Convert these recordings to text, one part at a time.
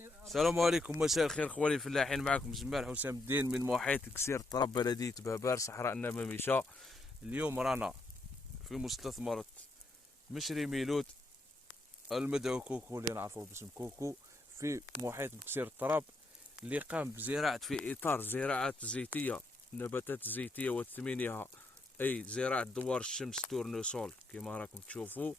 السلام عليكم، مساء الخير خوالي الفلاحين. معكم جمال حسام الدين من محيط كسير الطراب، بلدية بابار، صحراء النماميشة. اليوم رانا في مستثمرة مشري ميلود المدعو كوكو اللي نعرفوه باسم كوكو في محيط كسير الطراب، اللي قام بزراعة في إطار زراعة زيتية، النباتات الزيتية وثمينها، أي زراعة دوار الشمس تورنوسول كما راكم تشوفوا.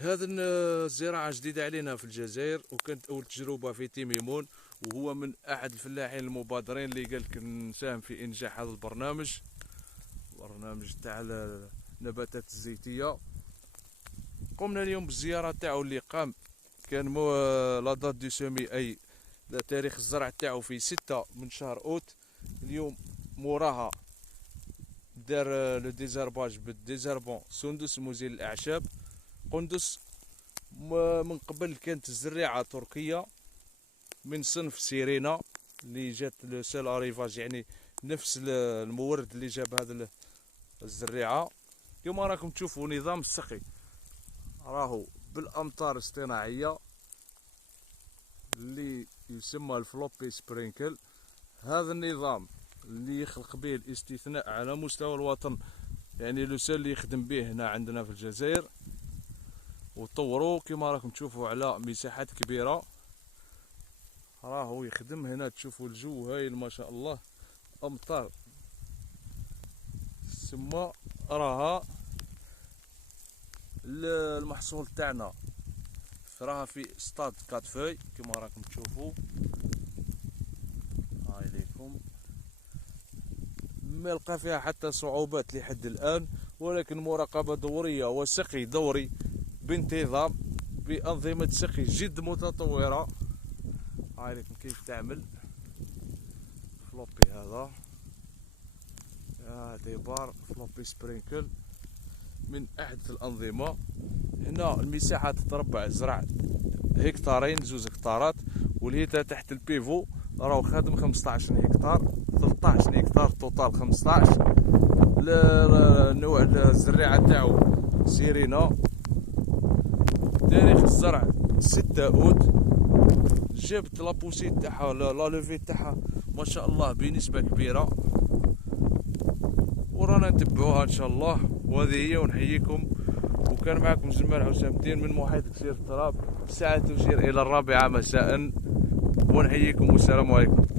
هذا الزراعة جديدة علينا في الجزائر، وكانت أول تجربة في تيميمون، وهو من أحد الفلاحين المبادرين اللي قالك نساهم في إنجاح هذا البرنامج تاع النباتات الزيتية. قمنا اليوم بالزيارة تاعو اللي قام، كان لا دات دو سومي أي تاريخ الزرع تاعو في 6 من شهر أوت. اليوم موراها دار لو ديزرباج بالديزربون سندس مزيل الأعشاب قندس. من قبل كانت الزريعة تركية من صنف سيرينا اللي جات لسال اريفاج، يعني نفس المورد اللي جاب هذا الزريعة. كما راكم تشوفوا نظام السقي راهو بالامطار الاصطناعية اللي يسمى الفلوبي سبرينكل. هذا النظام اللي يخلق به الاستثناء على مستوى الوطن، يعني لسال اللي يخدم به هنا عندنا في الجزائر، وطوروا كما راكم تشوفوا على مساحات كبيرة. راهو يخدم هنا، تشوفوا الجو هايل ما شاء الله، امطار ثم راها المحصول تاعنا راها في ستاد كاتفوي كما راكم تشوفوا. هاي ليكم ما لقى فيها حتى صعوبات لحد الان، ولكن مراقبة دورية وسقي دوري بانتظام بأنظمة سقي جد متطورة. هاي لكم كيف تعمل فلوبي. هذا ديبار فلوبي سبرينكل من أحدث الأنظمة. هنا المساحة تتربع زرع هكتارين، 2 هكتارات، والهيتا تحت البيفو راهو خادم 15 هكتار، 13 هكتار توتال 15. النوع الزريعة تاعو سيرينا. تاريخ الزرع 6 أوت. جابت لابوسي تاعها لا لوفي تاعها ما شاء الله بنسبة كبيرة، ورانا نتبعوها ان شاء الله. وهذه هي، ونحييكم. وكان معكم جمال حسام الدين من محيط كسير الطراب. الساعة تشير إلى 4 مساء، ونحييكم والسلام عليكم.